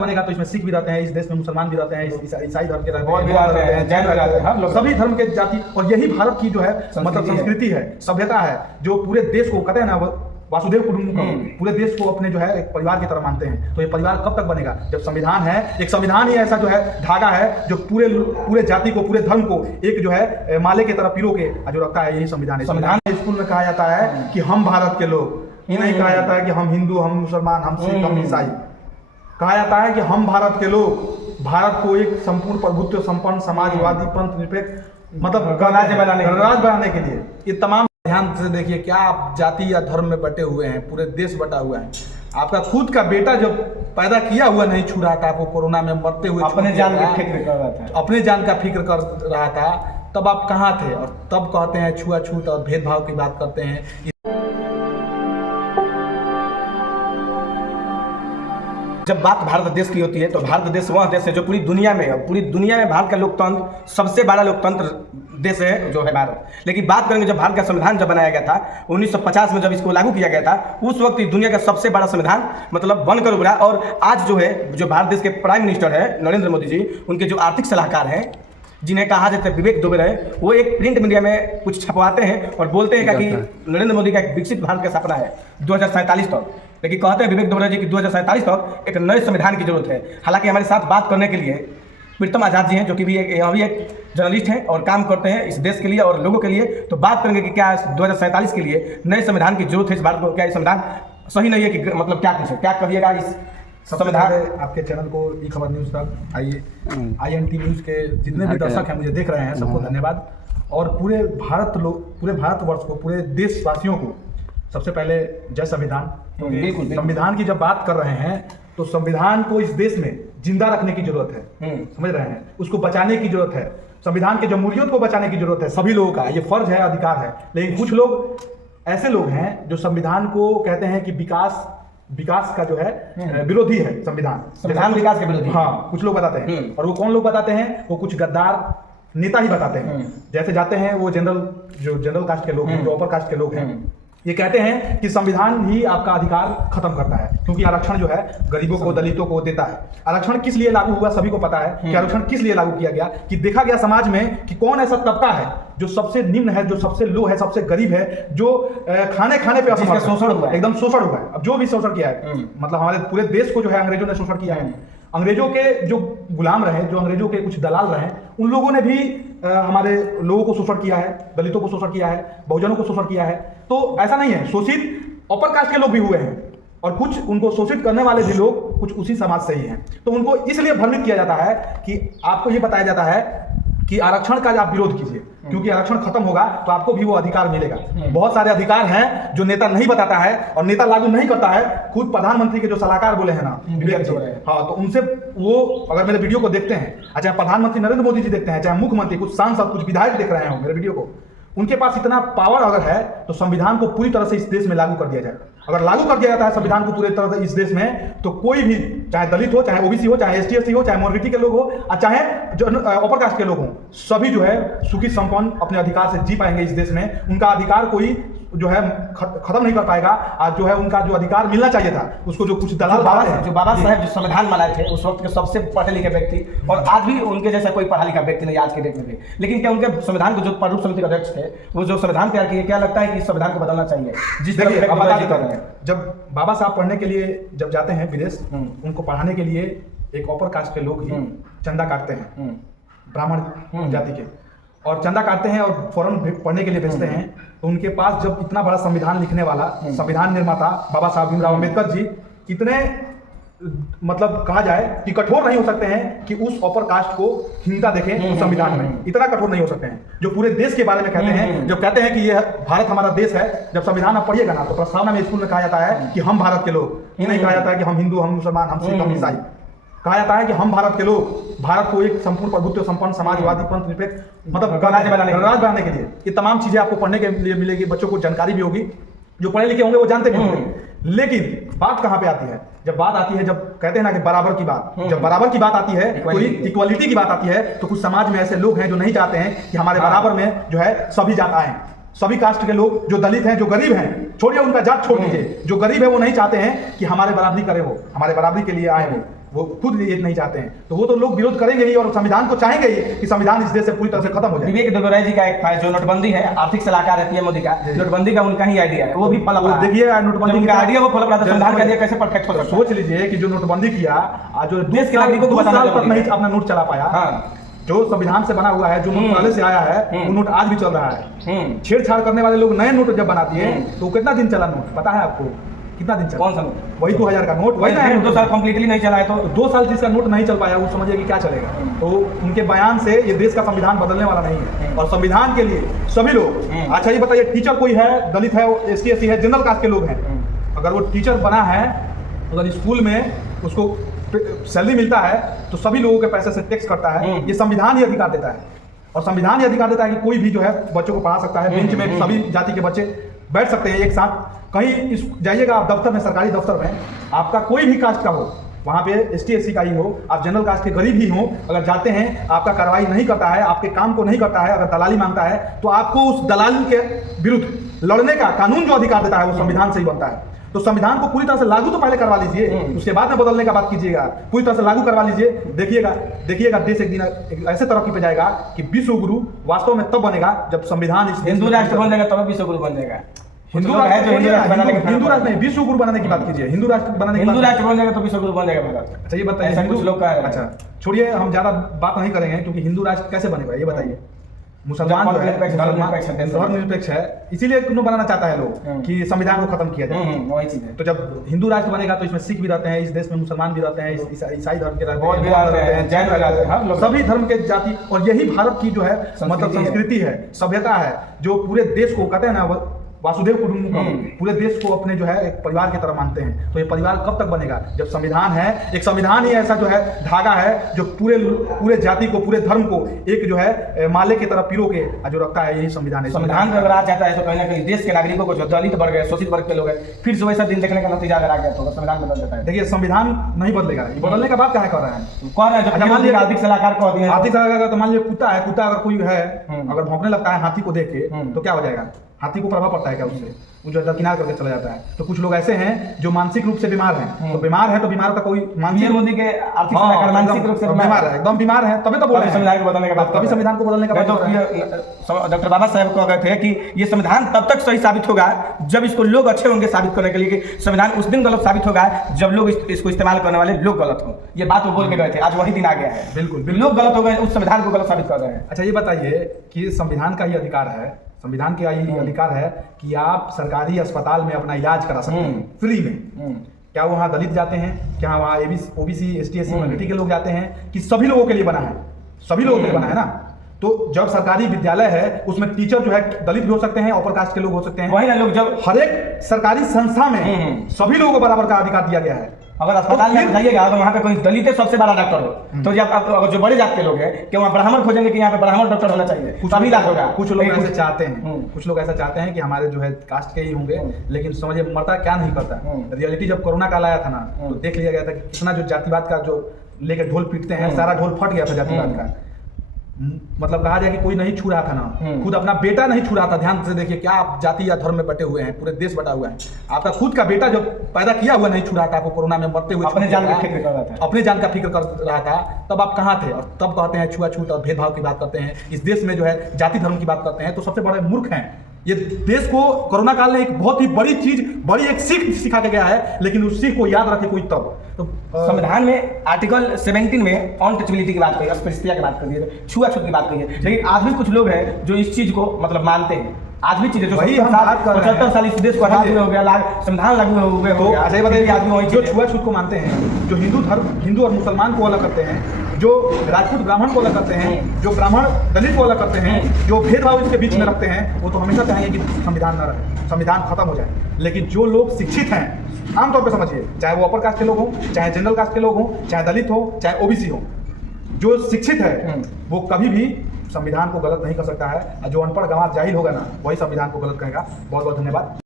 बनेगा तो इसमें सिख भी रहते हैं, इस देश में मुसलमान भी रहते हैं, ईसाई धर्म के बौद्ध भी रहते हैं, जैन भी रहते हैं, हर लोग सभी धर्म के जाति। और यही भारत की जो है मतलब संस्कृति है, सभ्यता है, जो पूरे देश को कहते हैं ना वासुदेव कुटुंबकम, पूरे देश को अपने जो है एक परिवार की तरह मानते हैं। तो ये परिवार कब तक बनेगा? जब संविधान है, एक संविधान ही ऐसा जो है धागा है जो पूरे जाति को, पूरे धर्म को एक जो है माले की तरह पिरो के जो रखता है, यही संविधान है। संविधान स्कूल में कहा जाता है कि हम भारत के लोग, ये नहीं कहा जाता है कि हम हिंदू, हम मुसलमान, हम सिख, हम ईसाई। कहा जाता है कि हम भारत के लोग भारत को एक संपूर्ण प्रभुत्व संपन्न समाजवादी पंथ निरपेक्ष मतलब गणराज्य बनाने के लिए ये तमाम। ध्यान से देखिए, क्या आप जाति या धर्म में बटे हुए हैं, पूरे देश बटा हुआ है। आपका खुद का बेटा जब पैदा किया हुआ नहीं छू रहा था, आपको कोरोना में मरते हुए अपने जान का फिक्र कर रहा था, अपने जान का फिक्र कर रहा था, तब आप कहाँ थे? और तब कहते हैं छुआछूत और भेदभाव की बात करते हैं। जब बात भारत देश की होती है तो भारत देश वह देश है जो पूरी दुनिया में भारत का लोकतंत्र सबसे बड़ा लोकतंत्र देश है जो है भारत। लेकिन बात करेंगे जब भारत का संविधान जब बनाया गया था 1950 में, जब इसको लागू किया गया था, उस वक्त दुनिया का सबसे बड़ा संविधान मतलब बनकर उभरा। और आज जो भारत देश के प्राइम मिनिस्टर है नरेंद्र मोदी जी, उनके जो आर्थिक सलाहकार हैं जिन्हें कहा जाता है विवेक दुबे रहे, वो एक प्रिंट मीडिया में कुछ छपवाते हैं और बोलते हैं कि नरेंद्र मोदी का एक विकसित भारत का सपना है 2047 तक। लेकिन कहते हैं विवेक दुबे जी की 2047 तक एक नए संविधान की जरूरत है। हालांकि हमारे साथ बात करने के लिए प्रीतम आजाद जी हैं, जो कि भी यहाँ भी एक जर्नलिस्ट हैं और काम करते हैं इस देश के लिए और लोगों के लिए। तो बात करेंगे कि क्या 2047 के लिए नए संविधान की जरूरत है इस भारत को, क्या ये संविधान सही नहीं है कि मतलब क्या कुछ है, क्या कहिएगा इस संविधान? आपके चैनल को ई खबर न्यूज़ तक INT न्यूज़ के जितने भी दर्शक हैं मुझे देख रहे हैं, सबको धन्यवाद। और पूरे भारतवर्ष को, पूरे देशवासियों को सबसे पहले जय संविधान। बिल्कुल। संविधान की जब बात कर रहे हैं तो संविधान को इस देश में जिंदा रखने की जरूरत है, समझ रहे हैं, उसको बचाने की जरूरत है, संविधान के जमहूरियत को बचाने की जरूरत है। सभी लोगों का ये फर्ज है, अधिकार है। लेकिन कुछ लोग ऐसे लोग हैं जो संविधान को कहते हैं कि विकास का जो है विरोधी है संविधान विकास के विरोधी। हाँ, कुछ लोग बताते हैं। और वो कौन लोग बताते हैं? वो कुछ गद्दार नेता ही बताते हैं। जैसे जाते हैं वो जनरल कास्ट के लोग हैं, जो अपर कास्ट के लोग हैं, ये कहते हैं कि संविधान ही आपका अधिकार खत्म करता है, क्योंकि आरक्षण जो है गरीबों को, दलितों को देता है। आरक्षण किस लिए लागू हुआ सभी को पता है कि आरक्षण किस लिए लागू किया गया, कि देखा गया समाज में कि कौन ऐसा तबका है जो सबसे निम्न है, जो सबसे लो है, सबसे गरीब है, जो खाने पे शोषण हुआ है, एकदम शोषण हुआ है। अब जो भी शोषण किया है, मतलब हमारे पूरे देश को जो है अंग्रेजों ने शोषण किया है। अंग्रेजों के जो गुलाम रहे, जो अंग्रेजों के कुछ दलाल रहे, उन लोगों ने भी हमारे लोगों को शोषण किया है, दलितों को शोषण किया है, बहुजनों को शोषण किया है। तो ऐसा नहीं है, शोषित अपर कास्ट के लोग भी हुए हैं और कुछ उनको शोषित करने वाले भी लोग कुछ उसी समाज से ही हैं। तो उनको इसलिए भ्रमित किया जाता है कि आपको ये बताया जाता है कि आरक्षण का आप विरोध कीजिए, क्योंकि आरक्षण खत्म होगा तो आपको भी वो अधिकार मिलेगा। बहुत सारे अधिकार हैं जो नेता नहीं बताता है और नेता लागू नहीं करता है। खुद प्रधानमंत्री के जो सलाहकार बोले हैं ना विवेक जी, हाँ, तो उनसे वो अगर मेरे वीडियो को देखते हैं, चाहे प्रधानमंत्री नरेंद्र मोदी जी देखते हैं, चाहे मुख्यमंत्री, कुछ सांसद, कुछ विधायक देख रहे हैं मेरे वीडियो को, उनके पास इतना पावर अगर है तो संविधान को पूरी तरह से इस देश में लागू कर दिया जाए। अगर लागू कर दिया जाता है संविधान को पूरी तरह से इस देश में, तो कोई भी, चाहे दलित हो, चाहे OBC हो, चाहे ST SC हो, चाहे माइनॉरिटी के लोग हो, चाहे जो अपर कास्ट के लोग हों, सभी जो है सुखी संपन्न अपने अधिकार से जी पाएंगे इस देश में। उनका अधिकार कोई जो है खत्म नहीं कर पाएगा। आज जो है उनका जो अधिकार मिलना चाहिए था, उसको जो कुछ दलाल बाबा साहब जो संविधान बनाए थे उस वक्त के सबसे पढ़े लिखे व्यक्ति, और आज भी उनके जैसा कोई पढ़ा लिखा व्यक्ति नहीं आज के डेट में भी। लेकिन क्या उनके संविधान को जो प्रारूप समिति के अध्यक्ष थे, वो जो संविधान तैयार किए, क्या लगता है कि इस संविधान को बदलना चाहिए? जिस देखिए, जब बाबा साहब पढ़ने के लिए जब जाते हैं विदेश, उनको पढ़ाने के लिए एक अपर कास्ट के लोग ही चंदा काटते हैं, ब्राह्मण जाति के, और चंदा काटते हैं और फौरन पढ़ने के लिए भेजते हैं। तो उनके पास जब इतना बड़ा संविधान लिखने वाला संविधान निर्माता बाबा साहब भीमराव अम्बेडकर जी इतने मतलब कहा जाए कि कठोर नहीं हो सकते हैं कि उस अपर कास्ट को हीनता देखें, उस संविधान में इतना कठोर नहीं हो सकते हैं जो पूरे देश के बारे में कहते हैं। जब कहते हैं कि यह भारत हमारा देश है, जब संविधान आप पढ़िएगा ना तो प्रस्तावना में स्कूल में कहा जाता है कि हम भारत के लोग, ये नहीं कहा जाता है कि हम हिंदू, हम मुसलमान, हम सिख, हम ईसाई। कहा जाता है कि हम भारत के लोग भारत को एक संपूर्ण प्रभुत्व संपन्न समाजवादी पंथ निरपेक्ष मतलब गणराज्य बनाने के लिए ये तमाम चीजें आपको पढ़ने के लिए मिलेगी। बच्चों को जानकारी भी होगी, जो पढ़े लिखे होंगे वो जानते भी होंगे। लेकिन बात कहाँ पे आती है? जब बात आती है, जब कहते हैं ना कि बराबर की बात, जब बराबर की बात आती है, कोई इक्वालिटी की बात आती है, तो कुछ समाज में ऐसे लोग हैं जो नहीं चाहते हैं कि हमारे बराबर में जो है सभी जात आए, सभी कास्ट के लोग, जो दलित हैं, जो गरीब हैं, छोड़िए उनका जात छोड़ दीजिए, जो गरीब है वो नहीं चाहते हैं कि हमारे बराबरी करे, वो हमारे बराबरी के लिए आए। वो वो खुद ये नहीं चाहते हैं, तो वो तो लोग विरोध करेंगे ही और संविधान को चाहेंगे ही कि संविधान इस देश से पूरी तरह से खत्म हो जाए। विवेक देवराय जी का एक जो नोटबंदी है, आर्थिक सलाहकार है पीएम मोदी का, नोटबंदी का उनका ही आइडिया है, वो भी पलप रहा है। देखिए नोटबंदी का आइडिया वो पलप रहा था, संविधान का आइडिया कैसे परफेक्ट हो सकता है? सोच लीजिए कि जो नोटबंदी किया, जो देश के नागरिकों को 2 साल बताना तक नहीं अपना नोट चला पाया, जो संविधान से बना हुआ है, जो नोट पहले से आया है, वो नोट आज भी चल रहा है। छेड़छाड़ करने वाले लोग नए नोट जब बनाती है तो कितना दिन चला नोट, पता है आपको कितना दिन चला? कौन सा नोट? वही 2000 का नोट, वही ना 2 साल कंप्लीटली नहीं चला है, तो 2 साल जिसका नोट नहीं चल पाया वो समझिए कि क्या चलेगा। तो उनके बयान से ये देश का संविधान बदलने वाला नहीं है। और संविधान के लिए सभी लोग, अच्छा ये बताइए, टीचर कोई है, दलित है, ST SC है, जनरल कास्ट के लोग हैं, अगर वो टीचर बना है, अगर स्कूल में उसको सैलरी मिलता है तो सभी लोगों के पैसे से टैक्स करता है। ये संविधान ही अधिकार देता है, और संविधान ही अधिकार देता है कि कोई भी जो है बच्चों को पढ़ा सकता है। बेंच में सभी जाति के बच्चे बैठ सकते हैं एक साथ। कहीं जाइएगा आप दफ्तर में, सरकारी दफ्तर में, आपका कोई भी कास्ट का हो, वहाँ पे ST SC का ही हो, आप जनरल कास्ट के गरीब ही हो, अगर जाते हैं आपका कार्रवाई नहीं करता है, आपके काम को नहीं करता है, अगर दलाली मांगता है, तो आपको उस दलाली के विरुद्ध लड़ने का कानून जो अधिकार देता है वो संविधान से ही बनता है। तो संविधान को पूरी तरह से लागू तो पहले करवा लीजिए, उसके बाद में बदलने का बात कीजिएगा। पूरी तरह से लागू करवा लीजिए, देखिएगा देश एक दिन ऐसे तरक्की पे जाएगा कि विश्व गुरु वास्तव में तब बनेगा जब संविधान इस हिंदू राष्ट्र बन जाएगा, तब विश्व गुरु बन जाएगा। हिंदू राष्ट्र नहीं, विश्व गुरु बनाने की बात कीजिए। हिंदू राष्ट्र बनाने की हिंदू राष्ट्र बन जाएगा तो विश्व गुरु बन जाएगा भारत। अच्छा ये बताइए, कुछ लोग का है। अच्छा छोड़िए, हम ज्यादा बात नहीं करेंगे क्योंकि हिंदू राष्ट्र कैसे बनेगा ये बताइए। मुसलमान जो है धर्मनिरपेक्ष है, इसीलिए क्यों बनाना चाहता है लोग कि संविधान को खत्म किया जाए। वही चीज है। तो जब हिंदू राष्ट्र बनेगा तो इसमें सिख भी रहते हैं, इस देश में मुसलमान भी रहते हैं, ईसाई धर्म के रहते हैं, जैन रहते हैं, सभी धर्म के जाति। और यही भारत की जो है मतलब संस्कृति है, सभ्यता है, जो पूरे देश को कहते हैं ना वासुदेव कुटुंबकम, पूरे देश को अपने जो है एक परिवार की तरह मानते हैं। तो ये परिवार कब तक बनेगा? जब संविधान है, एक संविधान ही ऐसा जो है धागा है जो पूरे जाति को, पूरे धर्म को एक जो है माले की तरह पिरो के जो रखता है, यही संविधान है। संविधान अगर आ जाता है तो कहीं ना कहीं देश के नागरिकों को, जो दलित वर्ग है, शोषित वर्ग के लोग हैं, फिर से वैसा दिन देखने का नतीजा अगर आ गया तो संविधान बदल देता है। देखिए संविधान नहीं बदलेगा, बदलने का बात क्या कर रहे हैं? कौन है? मान लीजिए आर्थिक सलाहकार को दिया, आर्थिक सलाहकार तो मान लीजिए कुत्ता है, कुत्ता अगर कोई है अगर भौंकने लगता है हाथी को देख के तो क्या हो जाएगा? हाथी को प्रभाव पड़ता है क्या उससे? वो जो दरकिनार करके चला जाता है। तो कुछ लोग ऐसे हैं जो मानसिक रूप से बीमार हैं, तो बीमार है तो बीमार का कोई मानसिक मोदी के आर्थिक सलाहकार मानसिक रूप से बीमार है, एकदम बीमार है, तभी तो बोल रहे हैं संविधान को बदलने का बात, तभी संविधान को बदलने का बात। तो डॉक्टर बाबा साहब कह गए थे कि ये संविधान तब तक सही साबित होगा जब इसको लोग अच्छे होंगे साबित करने के लिए, कि संविधान उस दिन गलत साबित होगा जब लोग इसको इस्तेमाल करने वाले लोग गलत हों। ये बात वो बोल के गए थे, आज वही दिन आ गया है। बिल्कुल लोग गलत हो गए, उस संविधान को गलत साबित कर रहे हैं। अच्छा ये बताइए कि संविधान का ही अधिकार है, संविधान का ही अधिकार है कि आप सरकारी अस्पताल में अपना इलाज करा सकते हैं फ्री में। क्या वहाँ दलित जाते हैं? क्या वहाँ OBC ST SC माइनॉरिटी के लोग जाते हैं? कि सभी लोगों के लिए बना है, सभी लोगों के लिए बना है ना। तो जब सरकारी विद्यालय है उसमें टीचर जो है दलित भी हो सकते हैं, अपर कास्ट के लोग हो सकते हैं। वही ना लोग, जब हर एक सरकारी संस्था में सभी लोगों को बराबर का अधिकार दिया गया है। अगर अस्पताल में जाइएगा अगर वहाँ पे कोई दलित है सबसे बड़ा डॉक्टर हो, तो जब अगर जो बड़े जात के लोग हैं कि वहाँ ब्राह्मण खोजेंगे कि यहाँ पे ब्राह्मण डॉक्टर होना चाहिए, तभी इलाज होगा। कुछ लोग ऐसे चाहते हैं, कुछ लोग ऐसा चाहते हैं कि हमारे जो है कास्ट के ही होंगे, लेकिन समझिए मरता क्या नहीं करता। रियलिटी जब कोरोना काल आया था ना तो देख लिया गया था कि कितना जो जातिवाद का जो लेकर ढोल पीटते हैं, सारा ढोल फट गया था जातिवाद का। मतलब कहा जाए कि कोई नहीं छू रहा था ना, खुद अपना बेटा नहीं छू रहा था। ध्यान से देखिए, क्या आप जाति या धर्म में बटे हुए हैं, पूरे देश बटा हुआ है। आपका खुद का बेटा जो पैदा किया हुआ नहीं छू रहा था, आपको कोरोना में मरते हुए अपने जान का फिक्र कर रहा था, अपने जान का फिक्र कर रहा था, तब आप कहाँ थे? और तब कहते हैं छुआछूत और भेदभाव की बात करते हैं, इस देश में जो है जाति धर्म की बात करते हैं, तो सबसे बड़े मूर्ख हैं। ये देश को कोरोना काल ने एक बहुत ही बड़ी चीज, बड़ी एक सीख सिखा के गया है, लेकिन उस सीख को याद रखे कोई तब। तो संविधान में आर्टिकल 17 में अनटचेबिलिटी की बात कही, अस्पृश्यता की बात कही, छुआछूत की बात कही है। लेकिन आज भी कुछ लोग हैं जो इस चीज को मतलब मानते हैं। आज भी चीजें जो वही हम बात कर रहे हैं, 75 साल इस देश को आजादी हो गया, संविधान लागू हो गया। तो अच्छा बताइए, आदमी वही जो छुआछूत को मानते हैं, जो हिंदू और मुसलमान को अलग करते हैं, जो राजपूत ब्राह्मण को अलग करते हैं, जो ब्राह्मण दलित को अलग करते हैं, जो भेदभाव इसके बीच में रखते हैं, वो तो हमेशा चाहेंगे कि संविधान न रहे, संविधान खत्म हो जाए। लेकिन जो लोग शिक्षित हैं, आमतौर पर समझिए, चाहे वो अपर कास्ट के लोग हों, चाहे जनरल कास्ट के लोग हों, चाहे दलित हो, चाहे OBC हो, जो शिक्षित है वो कभी भी संविधान को गलत नहीं कर सकता है। जो अनपढ़ गंवार जाहिल होगा ना, वही संविधान को गलत कहेगा। बहुत बहुत धन्यवाद।